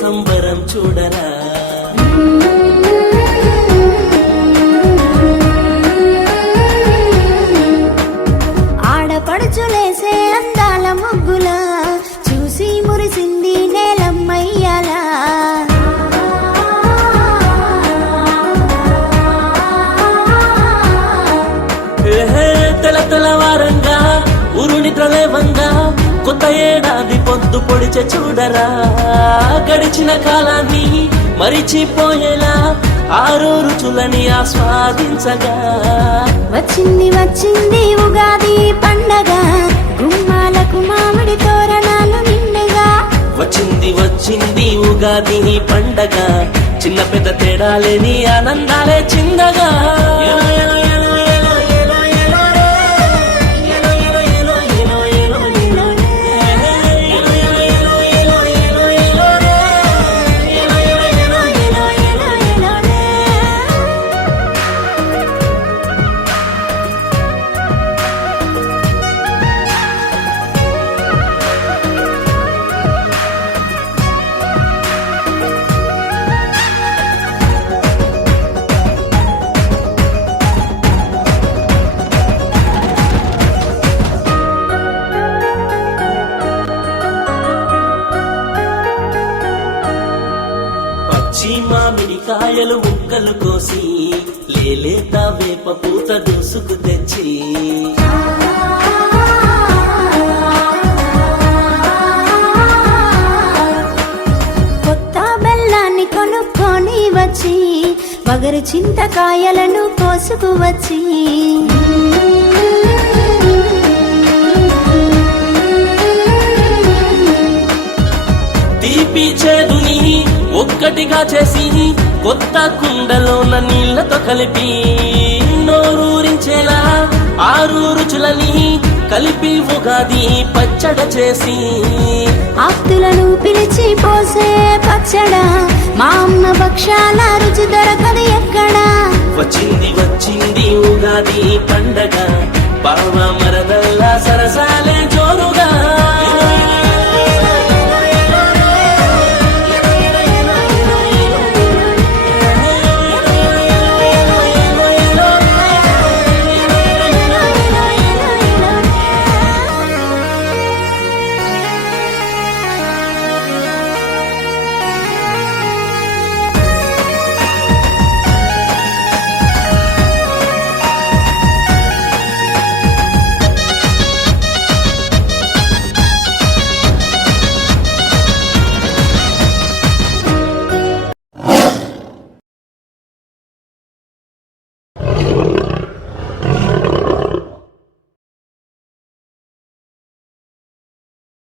సంబరం చూడరా. ఆడపడుచులేసే అందాల ముగ్గుల చూసి మురిసింది నేలమ్మయ్యాలా. తెల్లవారంగా ఉరుని ప్రలేవంగా కొత్త ఏడాది పొద్దు పొడిచే చూడరా. గడిచిన కాలాన్ని మరిచిపోయేలా ఆరు రుచులని ఆస్వాదించగా వచ్చింది వచ్చింది ఉగాది పండగ, గుమ్మాలకు మామిడి తోరణాలు నిండుగా. వచ్చింది వచ్చింది ఉగాది పండగ, చిన్న పెద్ద తేడాలేని ఆనందాలే చిందగా. పచ్చి మామిడికాయలు ముక్కలు కోసి లేలేత వేప పూత దూసుకు తెచ్చి కొత్త బెల్లాన్ని కొనుక్కొని వచ్చి వగరు చింతకాయలను కోసుకు వచ్చి తీపి చేదుని ఒక్కటిగా చేసి కొత్త కుండలోన నీళ్లతో కలిపి నోరూరించేలా ఆరు రుచులని కలిపి ఉగాది పచ్చడ చేసి ఆప్తులను పిలిచి పోసే పచ్చడ, మా అమ్మ భక్షాల రుచి దొరకదు ఎక్కడా. వచ్చింది వచ్చింది ఉగాది పండగ, బావ మరదల్లా సరసాలే